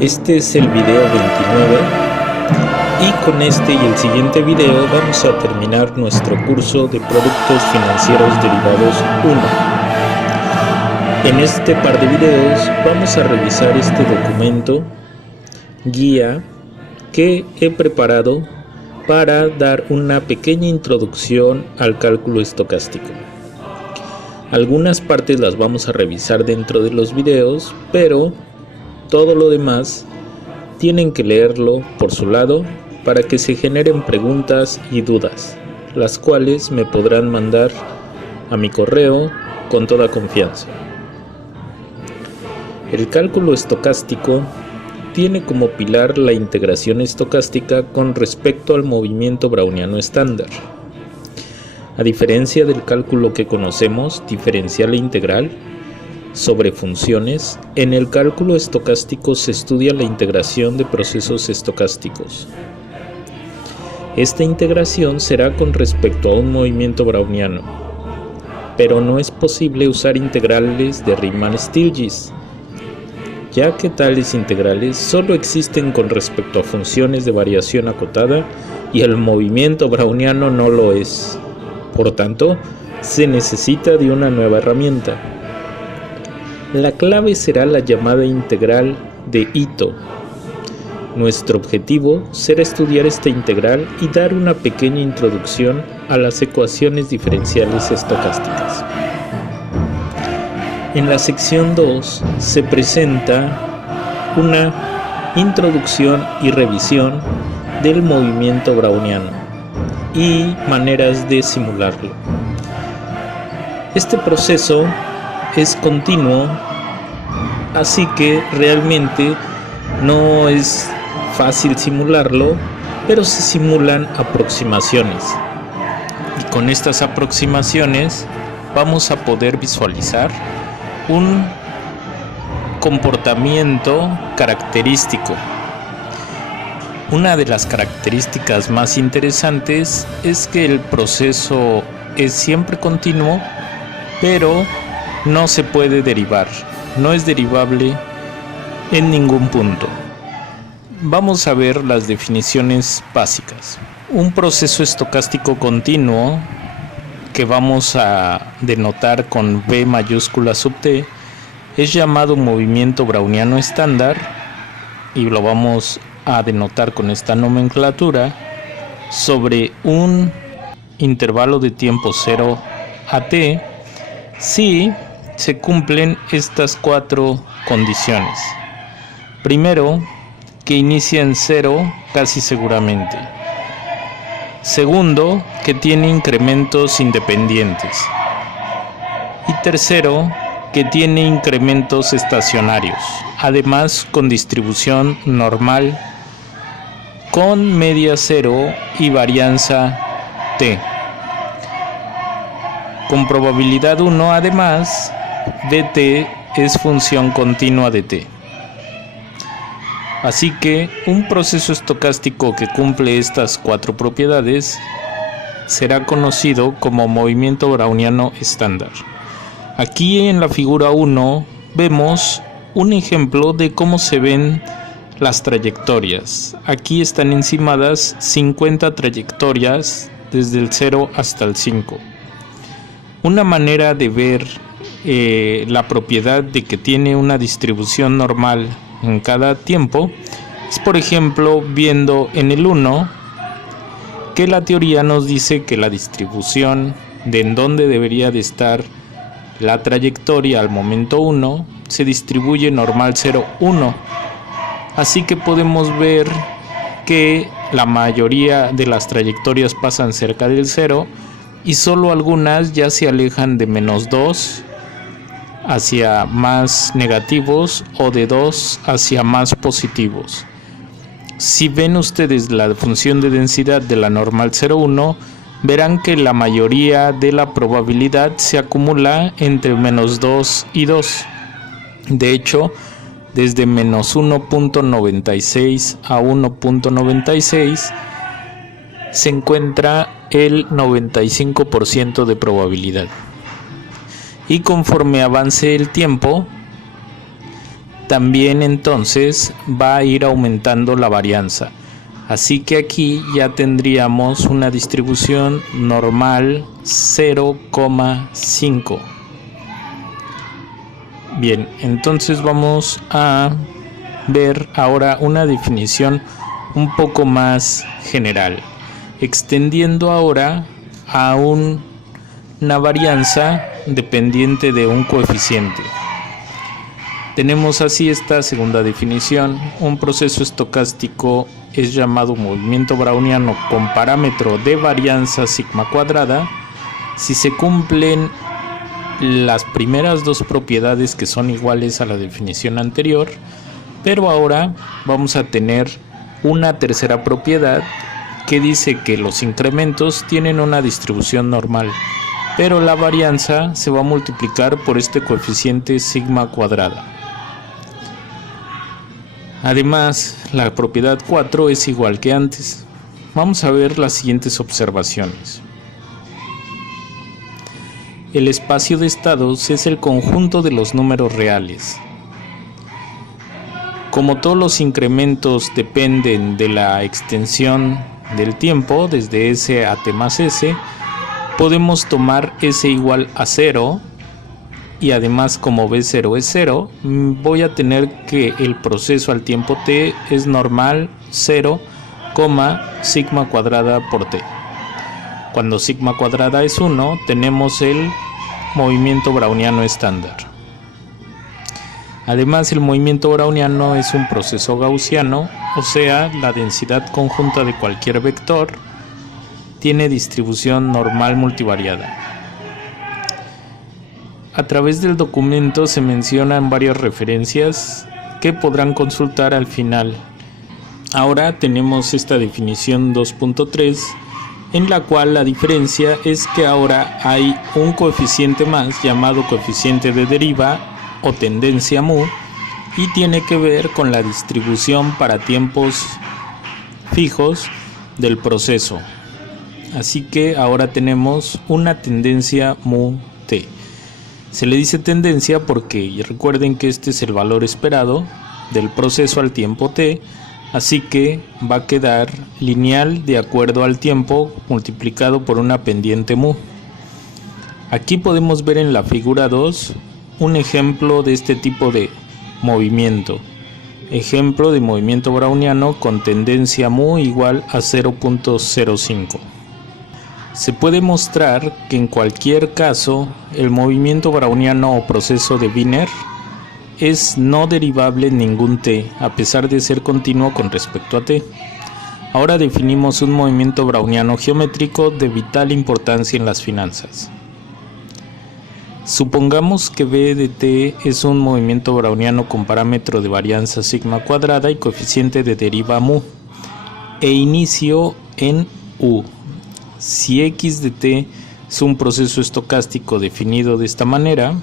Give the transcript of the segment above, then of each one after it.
Este es el video 29 y con este y el siguiente video vamos a terminar nuestro curso de Productos Financieros Derivados 1. En este par de videos vamos a revisar este documento guía que he preparado para dar una pequeña introducción al cálculo estocástico. Algunas partes las vamos a revisar dentro de los videos, pero todo lo demás tienen que leerlo por su lado para que se generen preguntas y dudas, las cuales me podrán mandar a mi correo con toda confianza. El cálculo estocástico tiene como pilar la integración estocástica con respecto al movimiento browniano estándar. A diferencia del cálculo que conocemos, diferencial e integral, sobre funciones, en el cálculo estocástico se estudia la integración de procesos estocásticos. Esta integración será con respecto a un movimiento browniano, pero no es posible usar integrales de Riemann-Stieltjes, ya que tales integrales solo existen con respecto a funciones de variación acotada y el movimiento browniano no lo es. Por tanto, se necesita de una nueva herramienta. La clave será la llamada integral de Ito. Nuestro objetivo será estudiar esta integral y dar una pequeña introducción a las ecuaciones diferenciales estocásticas. En la sección 2 se presenta una introducción y revisión del movimiento browniano y maneras de simularlo. Este proceso es continuo, así que realmente no es fácil simularlo, pero se simulan aproximaciones. Y con estas aproximaciones vamos a poder visualizar un comportamiento característico. Una de las características más interesantes es que el proceso es siempre continuo, pero no se puede derivar, no es derivable en ningún punto. Vamos a ver las definiciones básicas. Un proceso estocástico continuo, que vamos a denotar con B mayúscula sub T, es llamado movimiento browniano estándar y lo vamos a denotar con esta nomenclatura sobre un intervalo de tiempo 0 a T si se cumplen estas cuatro condiciones. Primero, que inicia en 0 casi seguramente. Segundo, que tiene incrementos independientes. Y tercero, que tiene incrementos estacionarios, además con distribución normal, con media 0 y varianza T. Con probabilidad 1, además, dt es función continua de t. Así que un proceso estocástico que cumple estas cuatro propiedades será conocido como movimiento browniano estándar. Aquí en la figura 1 vemos un ejemplo de cómo se ven las trayectorias. Aquí están encimadas 50 trayectorias desde el 0 hasta el 5. Una manera de ver la propiedad de que tiene una distribución normal en cada tiempo es, por ejemplo, viendo en el 1 que la teoría nos dice que la distribución de en dónde debería de estar la trayectoria al momento 1 se distribuye normal 0, 1. Así que podemos ver que la mayoría de las trayectorias pasan cerca del 0 y solo algunas ya se alejan de menos 2 hacia más negativos o de 2 hacia más positivos. Si ven ustedes la función de densidad de la normal 0,1, verán que la mayoría de la probabilidad se acumula entre menos 2 y 2. De hecho, desde menos 1.96 a 1.96 se encuentra el 95% de probabilidad. y conforme avance el tiempo, también entonces va a ir aumentando la varianza. Así que aquí ya tendríamos una distribución normal 0,5. Bien, entonces vamos a ver ahora una definición un poco más general, extendiendo ahora a una varianza dependiente de un coeficiente. Tenemos así esta segunda definición: un proceso estocástico es llamado movimiento browniano con parámetro de varianza sigma cuadrada si se cumplen las primeras dos propiedades que son iguales a la definición anterior, pero ahora vamos a tener una tercera propiedad que dice que los incrementos tienen una distribución normal, pero la varianza se va a multiplicar por este coeficiente sigma cuadrada. Además, la propiedad 4 es igual que antes. Vamos a ver las siguientes observaciones. El espacio de estados es el conjunto de los números reales. Como todos los incrementos dependen de la extensión del tiempo, desde S a t más S, podemos tomar S igual a 0. Y además, como B0 es 0, voy a tener que el proceso al tiempo t es normal 0, sigma cuadrada por t. Cuando sigma cuadrada es 1, tenemos el movimiento browniano estándar. Además, el movimiento browniano es un proceso gaussiano, o sea, la densidad conjunta de cualquier vector tiene distribución normal multivariada. A través del documento se mencionan varias referencias que podrán consultar al final. Ahora tenemos esta definición 2.3, en la cual la diferencia es que ahora hay un coeficiente más llamado coeficiente de deriva o tendencia mu, y tiene que ver con la distribución para tiempos fijos del proceso. Así que ahora tenemos una tendencia mu t. Se le dice tendencia porque recuerden que este es el valor esperado del proceso al tiempo t, así que va a quedar lineal de acuerdo al tiempo multiplicado por una pendiente mu. Aquí podemos ver en la figura 2 un ejemplo de este tipo de movimiento. Ejemplo de movimiento browniano con tendencia mu igual a 0.05. Se puede mostrar que en cualquier caso el movimiento browniano o proceso de Wiener es no derivable en ningún t, a pesar de ser continuo con respecto a t. Ahora definimos un movimiento browniano geométrico de vital importancia en las finanzas. Supongamos que B de t es un movimiento browniano con parámetro de varianza sigma cuadrada y coeficiente de deriva mu, e inicio en U. Si x de t es un proceso estocástico definido de esta manera,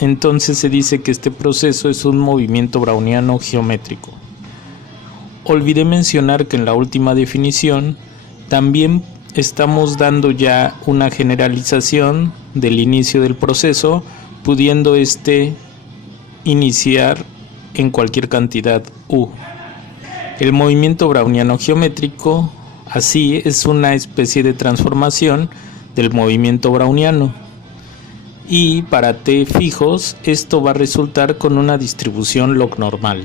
entonces se dice que este proceso es un movimiento browniano geométrico. Olvidé mencionar que en la última definición también estamos dando ya una generalización del inicio del proceso, pudiendo iniciar en cualquier cantidad u. El movimiento browniano geométrico así es una especie de transformación del movimiento browniano, y para t fijos esto va a resultar con una distribución log normal.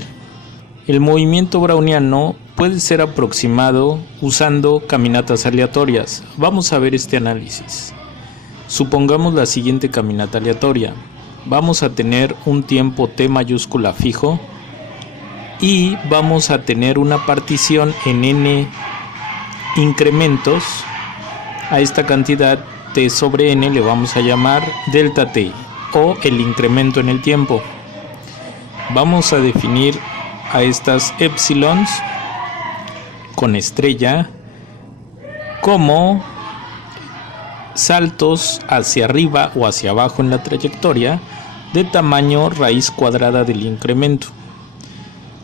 El movimiento browniano puede ser aproximado usando caminatas aleatorias. Vamos a ver este análisis. Supongamos la siguiente caminata aleatoria. Vamos a tener un tiempo t mayúscula fijo y vamos a tener una partición en n incrementos. A esta cantidad t sobre n le vamos a llamar delta t, o el incremento en el tiempo. Vamos a definir a estas épsilons con estrella como saltos hacia arriba o hacia abajo en la trayectoria de tamaño raíz cuadrada del incremento.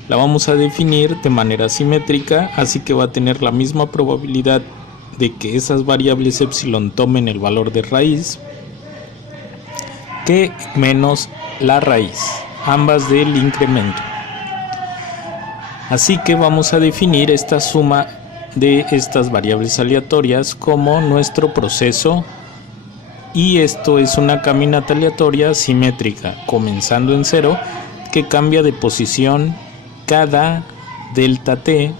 La vamos a definir de manera simétrica, así que va a tener la misma probabilidad de que esas variables epsilon tomen el valor de raíz, que menos la raíz, ambas del incremento. Así que vamos a definir esta suma de estas variables aleatorias como nuestro proceso, y esto es una caminata aleatoria simétrica, comenzando en 0, que cambia de posición cada delta t,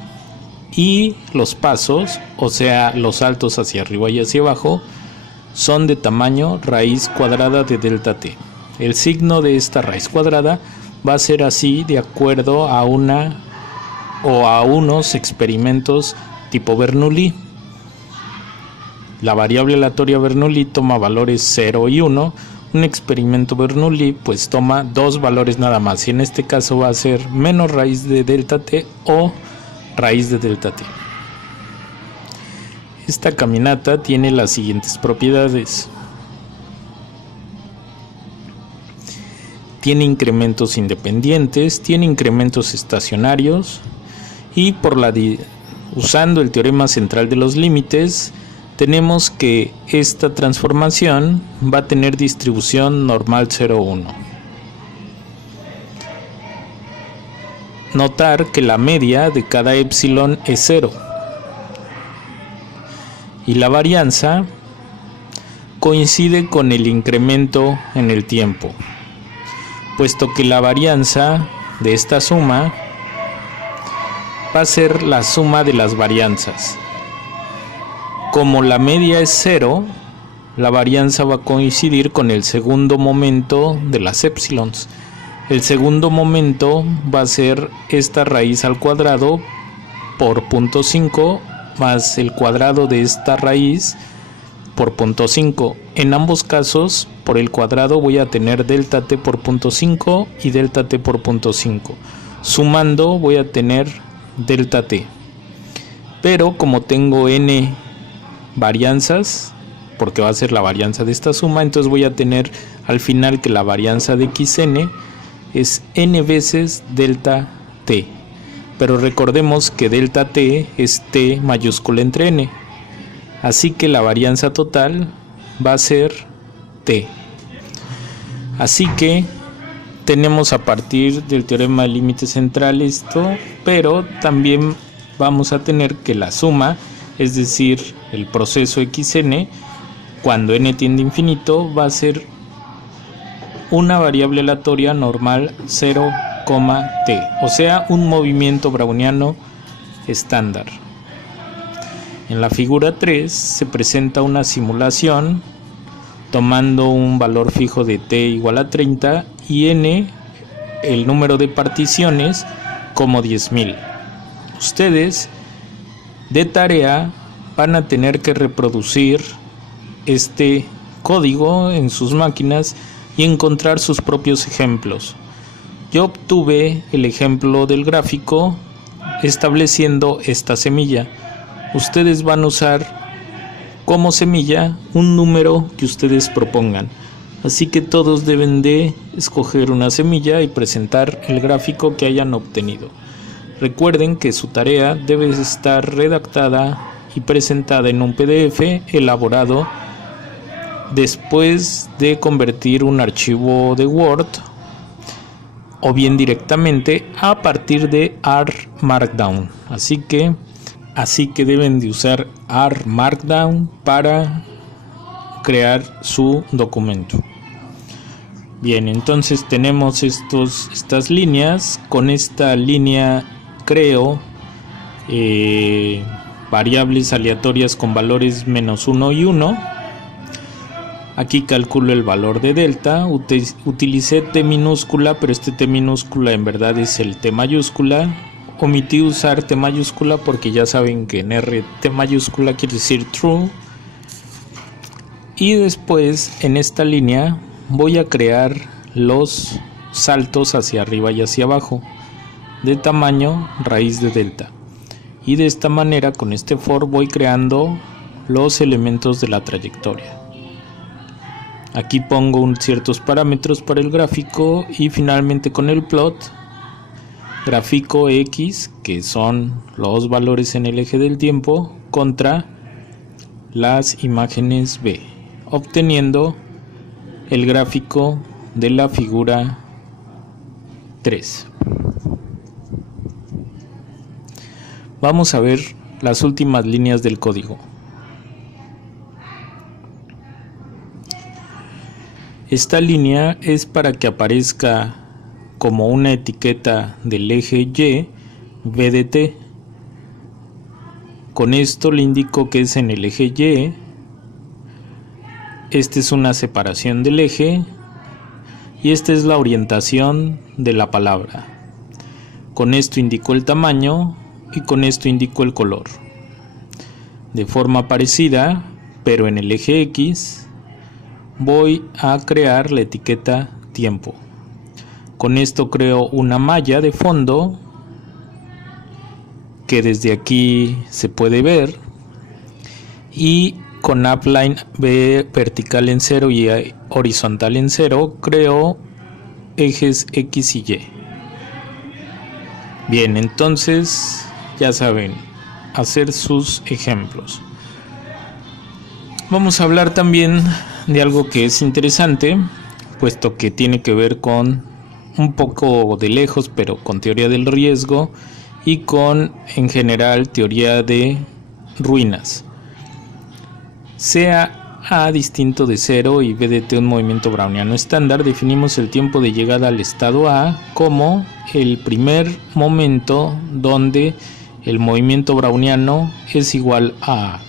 y los pasos, o sea los saltos hacia arriba y hacia abajo, son de tamaño raíz cuadrada de delta t. El signo de esta raíz cuadrada va a ser así de acuerdo a una o a unos experimentos tipo Bernoulli. La variable aleatoria Bernoulli toma valores 0 y 1. Un experimento Bernoulli pues toma dos valores nada más, y en este caso va a ser menos raíz de delta t o raíz de delta t. Esta caminata tiene las siguientes propiedades. Tiene incrementos independientes, tiene incrementos estacionarios, y usando el teorema central de los límites, tenemos que esta transformación va a tener distribución normal 0,1. Notar que la media de cada epsilon es 0. Y la varianza coincide con el incremento en el tiempo, puesto que la varianza de esta suma va a ser la suma de las varianzas. Como la media es 0, la varianza va a coincidir con el segundo momento de las épsilons. El segundo momento va a ser esta raíz al cuadrado por 0.5 más el cuadrado de esta raíz por 0.5. En ambos casos, por el cuadrado voy a tener delta t por 0.5 y delta t por 0.5. Sumando voy a tener delta t. Pero como tengo n varianzas, porque va a ser la varianza de esta suma, entonces voy a tener al final que la varianza de xn es n veces delta t. Pero recordemos que delta t es t mayúscula entre n. Así que la varianza total va a ser t. Así que tenemos a partir del teorema del límite central esto, pero también vamos a tener que la suma, es decir, el proceso xn, cuando n tiende a infinito, va a ser una variable aleatoria normal 0, t, o sea, un movimiento browniano estándar. En la figura 3 se presenta una simulación tomando un valor fijo de t igual a 30 y n, el número de particiones, como 10.000. Ustedes de tarea van a tener que reproducir este código en sus máquinas y encontrar sus propios ejemplos. Yo obtuve el ejemplo del gráfico estableciendo esta semilla. Ustedes van a usar como semilla un número que ustedes propongan. Así que todos deben de escoger una semilla y presentar el gráfico que hayan obtenido. Recuerden que su tarea debe estar redactada y presentada en un PDF elaborado después de convertir un archivo de Word o bien directamente a partir de R Markdown. Así que deben de usar R Markdown para crear su documento. Bien, entonces tenemos estas líneas. Con esta línea creo variables aleatorias con valores menos 1 y 1. Aquí calculo el valor de delta. Utilicé T minúscula, pero este T minúscula en verdad es el T mayúscula. Omití usar T mayúscula porque ya saben que en R T mayúscula quiere decir true. Y después en esta línea voy a crear los saltos hacia arriba y hacia abajo de tamaño raíz de delta. Y de esta manera, con este for, voy creando los elementos de la trayectoria. Aquí pongo ciertos parámetros para el gráfico y finalmente con el plot, gráfico X, que son los valores en el eje del tiempo, contra las imágenes B, obteniendo el gráfico de la figura 3. Vamos a ver las últimas líneas del código. Esta línea es para que aparezca como una etiqueta del eje Y, B de T. Con esto le indico que es en el eje Y. Esta es una separación del eje y esta es la orientación de la palabra. Con esto indico el tamaño y con esto indico el color. De forma parecida, pero en el eje X, voy a crear la etiqueta tiempo. Con esto creo una malla de fondo que desde aquí se puede ver, y con upline vertical en 0 y horizontal en 0 creo ejes X y Y. Bien, entonces ya saben hacer sus ejemplos. Vamos a hablar también de algo que es interesante, puesto que tiene que ver con un poco de lejos, pero con teoría del riesgo y con, en general, teoría de ruinas. Sea A distinto de 0 y B de T un movimiento browniano estándar, definimos el tiempo de llegada al estado A como el primer momento donde el movimiento browniano es igual a A.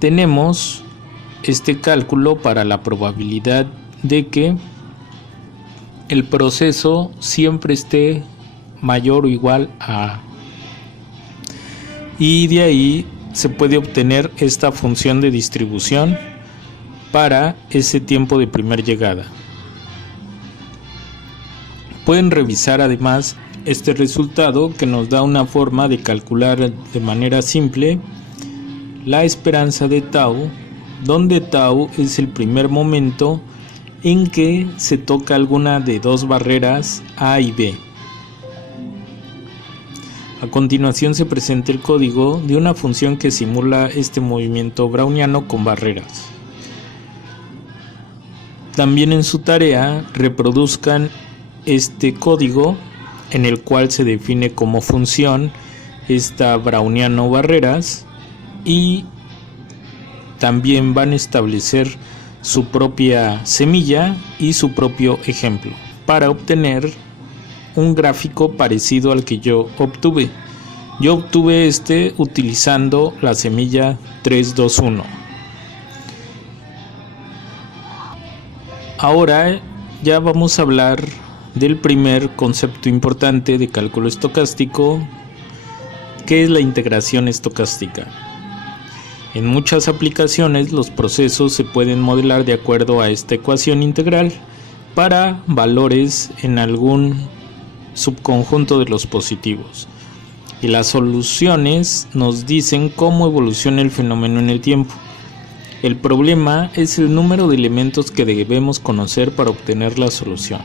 Tenemos este cálculo para la probabilidad de que el proceso siempre esté mayor o igual a A. Y de ahí se puede obtener esta función de distribución para ese tiempo de primer llegada. Pueden revisar además este resultado, que nos da una forma de calcular de manera simple la esperanza de tau, donde tau es el primer momento en que se toca alguna de dos barreras A y B. A continuación se presenta el código de una función que simula este movimiento browniano con barreras. También en su tarea reproduzcan este código en el cual se define como función esta browniano barreras, y también van a establecer su propia semilla y su propio ejemplo para obtener un gráfico parecido al que yo obtuve. Yo obtuve este utilizando la semilla 321. Ahora ya vamos a hablar del primer concepto importante de cálculo estocástico, que es la integración estocástica. En muchas aplicaciones los procesos se pueden modelar de acuerdo a esta ecuación integral para valores en algún subconjunto de los positivos, y las soluciones nos dicen cómo evoluciona el fenómeno en el tiempo. El problema es el número de elementos que debemos conocer para obtener la solución.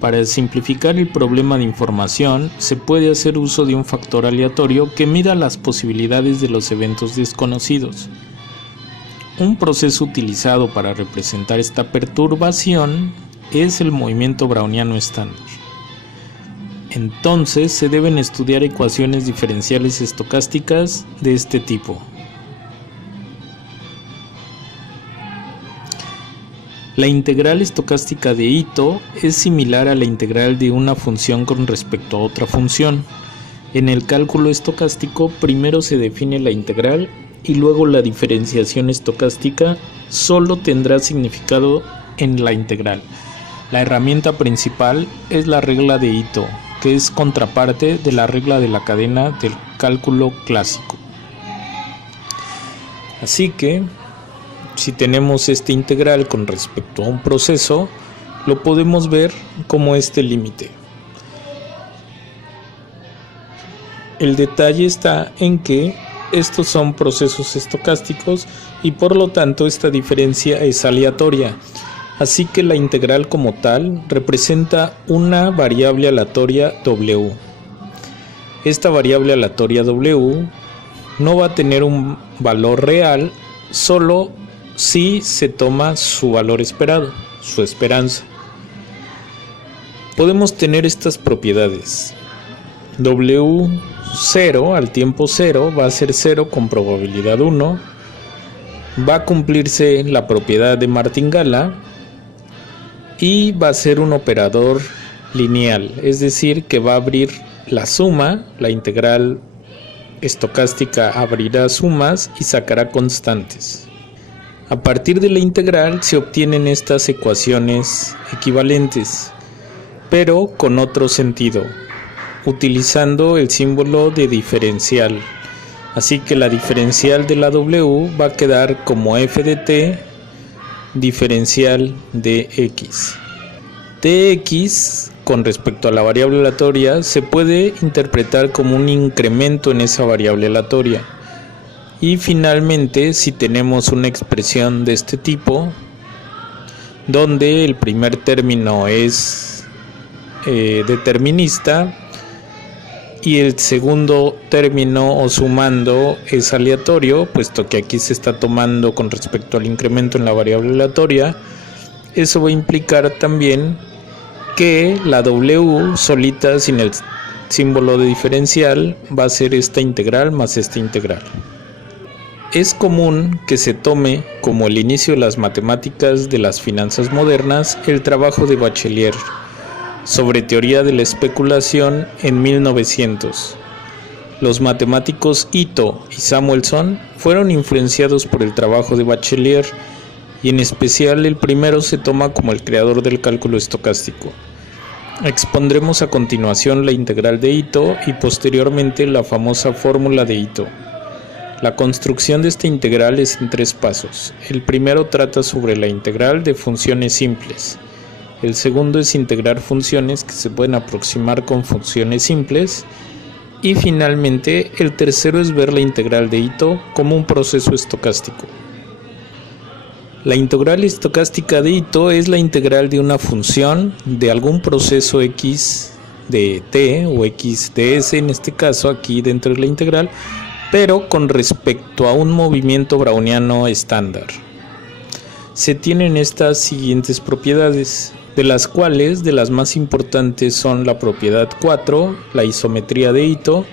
Para simplificar el problema de información, se puede hacer uso de un factor aleatorio que mida las posibilidades de los eventos desconocidos. Un proceso utilizado para representar esta perturbación es el movimiento browniano estándar. Entonces se deben estudiar ecuaciones diferenciales estocásticas de este tipo. La integral estocástica de Ito es similar a la integral de una función con respecto a otra función. En el cálculo estocástico primero se define la integral y luego la diferenciación estocástica solo tendrá significado en la integral. La herramienta principal es la regla de Ito, que es contraparte de la regla de la cadena del cálculo clásico. Así que, si tenemos esta integral con respecto a un proceso, lo podemos ver como este límite. El detalle está en que estos son procesos estocásticos y por lo tanto esta diferencia es aleatoria. Así que la integral como tal representa una variable aleatoria W. Esta variable aleatoria W no va a tener un valor real, solo si se toma su valor esperado, su esperanza. Podemos tener estas propiedades. W0 al tiempo 0 va a ser 0 con probabilidad 1. Va a cumplirse la propiedad de Martingala y va a ser un operador lineal, es decir, que va a abrir la suma, la integral estocástica abrirá sumas y sacará constantes. A partir de la integral se obtienen estas ecuaciones equivalentes, pero con otro sentido, utilizando el símbolo de diferencial. Así que la diferencial de la W va a quedar como f de t diferencial de x. Tx con respecto a la variable aleatoria se puede interpretar como un incremento en esa variable aleatoria. Y finalmente, si tenemos una expresión de este tipo, donde el primer término es determinista y el segundo término o sumando es aleatorio, puesto que aquí se está tomando con respecto al incremento en la variable aleatoria, eso va a implicar también que la W solita sin el símbolo de diferencial va a ser esta integral más esta integral. Es común que se tome como el inicio de las matemáticas de las finanzas modernas el trabajo de Bachelier sobre teoría de la especulación en 1900. Los matemáticos Ito y Samuelson fueron influenciados por el trabajo de Bachelier y en especial el primero se toma como el creador del cálculo estocástico. Expondremos a continuación la integral de Ito y posteriormente la famosa fórmula de Ito. La construcción de esta integral es en 3 pasos. El primero trata sobre la integral de funciones simples. El segundo es integrar funciones que se pueden aproximar con funciones simples. Y finalmente, el tercero es ver la integral de Ito como un proceso estocástico. La integral estocástica de Ito es la integral de una función de algún proceso x de t o x de s, en este caso aquí dentro de la integral, pero con respecto a un movimiento browniano estándar. Se tienen estas siguientes propiedades, de las cuales de las más importantes son la propiedad 4, la isometría de Ito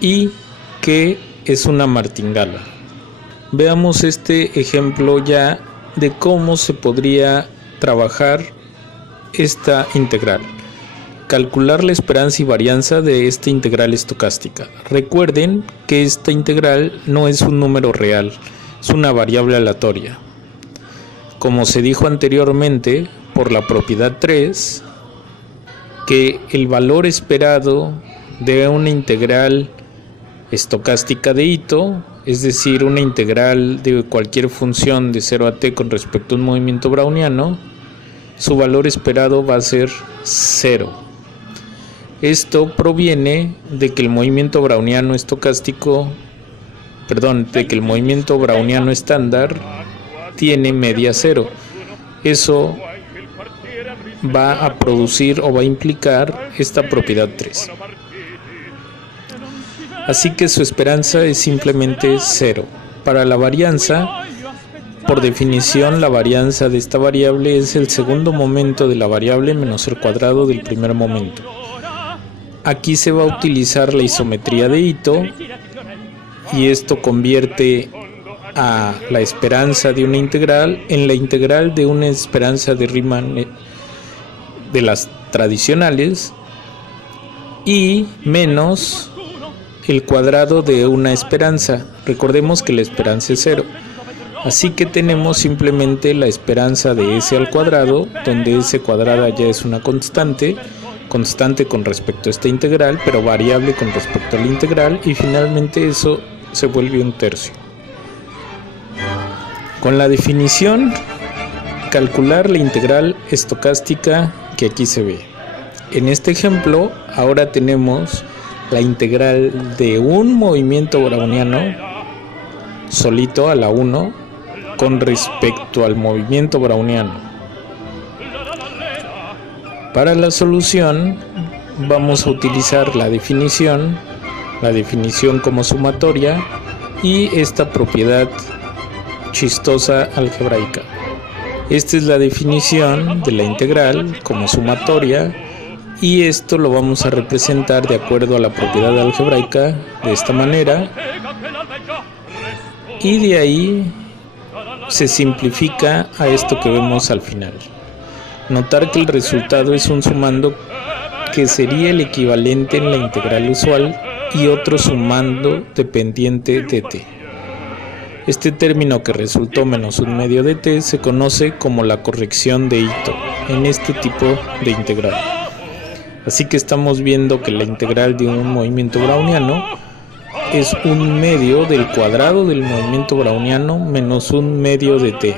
y que es una martingala. Veamos este ejemplo ya de cómo se podría trabajar esta integral. Calcular la esperanza y varianza de esta integral estocástica. Recuerden que esta integral no es un número real, es una variable aleatoria. Como se dijo anteriormente, por la propiedad 3, que el valor esperado de una integral estocástica de Ito, es decir, una integral de cualquier función de 0 a t con respecto a un movimiento browniano, su valor esperado va a ser 0. Esto proviene de que el movimiento browniano estándar tiene media 0. Eso va a producir o va a implicar esta propiedad 3. Así que su esperanza es simplemente 0. Para la varianza, por definición, la varianza de esta variable es el segundo momento de la variable menos el cuadrado del primer momento. Aquí se va a utilizar la isometría de Ito y esto convierte a la esperanza de una integral en la integral de una esperanza de Riemann de las tradicionales y menos el cuadrado de una esperanza. Recordemos que la esperanza es 0. Así que tenemos simplemente la esperanza de s al cuadrado, donde s cuadrada ya es una constante con respecto a esta integral, pero variable con respecto a la integral, y finalmente eso se vuelve un tercio. Con la definición, calcular la integral estocástica que aquí se ve. En este ejemplo, ahora tenemos la integral de un movimiento browniano solito a la 1 con respecto al movimiento browniano. Para la solución vamos a utilizar la definición como sumatoria y esta propiedad chistosa algebraica. Esta es la definición de la integral como sumatoria, y esto lo vamos a representar de acuerdo a la propiedad algebraica de esta manera, y de ahí se simplifica a esto que vemos al final. Notar que el resultado es un sumando que sería el equivalente en la integral usual y otro sumando dependiente de t. Este término que resultó menos un medio de t se conoce como la corrección de Ito en este tipo de integral. Así que estamos viendo que la integral de un movimiento browniano es un medio del cuadrado del movimiento browniano menos un medio de t.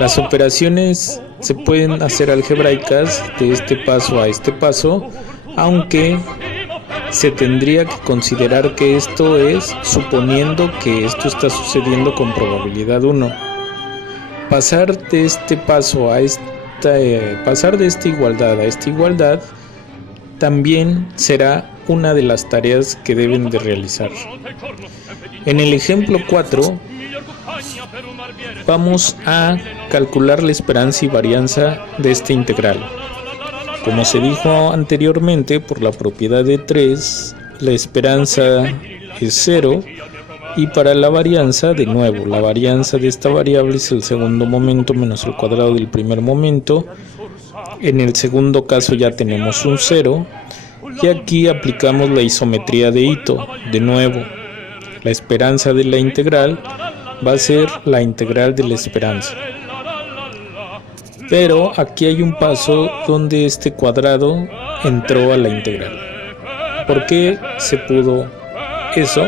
Las operaciones se pueden hacer algebraicas de este paso a este paso, aunque se tendría que considerar que esto es suponiendo que esto está sucediendo con probabilidad 1. Pasar de este paso a pasar de esta igualdad a esta igualdad también será una de las tareas que deben de realizar. En el ejemplo 4 vamos a calcular la esperanza y varianza de esta integral. Como se dijo anteriormente, por la propiedad de 3, la esperanza es 0, y para la varianza, de nuevo, la varianza de esta variable es el segundo momento menos el cuadrado del primer momento. En el segundo caso ya tenemos un 0, y aquí aplicamos la isometría de Ito. De nuevo, la esperanza de la integral va a ser la integral de la esperanza. Pero aquí hay un paso donde este cuadrado entró a la integral. ¿Por qué se pudo eso?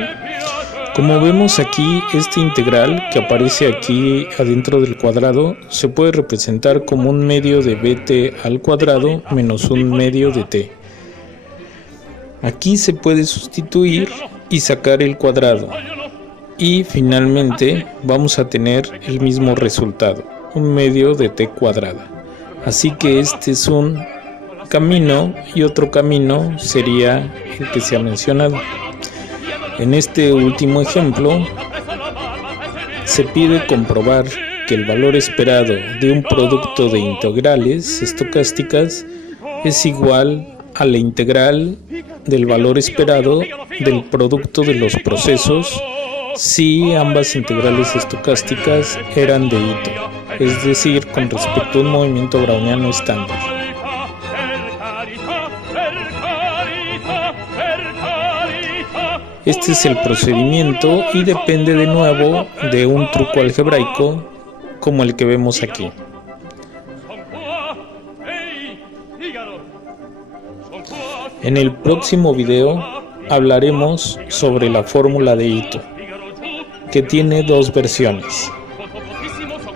Como vemos aquí, esta integral que aparece aquí adentro del cuadrado se puede representar como un medio de bt al cuadrado menos un medio de t. Aquí se puede sustituir y sacar el cuadrado, y finalmente vamos a tener el mismo resultado, un medio de t cuadrada. Así que este es un camino, y otro camino sería el que se ha mencionado. En este último ejemplo se pide comprobar que el valor esperado de un producto de integrales estocásticas es igual a la integral del valor esperado del producto de los procesos si ambas integrales estocásticas eran de Ito, es decir, con respecto a un movimiento browniano estándar. Este es el procedimiento y depende de nuevo de un truco algebraico como el que vemos aquí. En el próximo video hablaremos sobre la fórmula de Ito, que tiene dos versiones,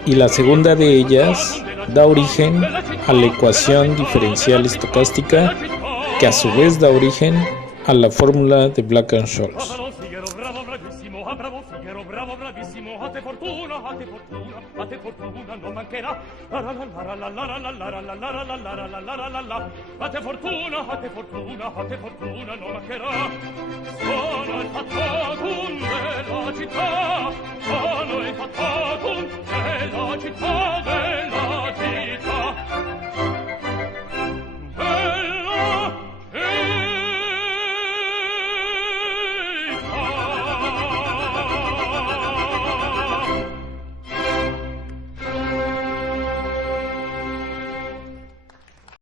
y la segunda de ellas da origen a la ecuación diferencial estocástica, que a su vez da origen a la fórmula de Black-Scholes. Sono il factotum della città, sono il factotum della città.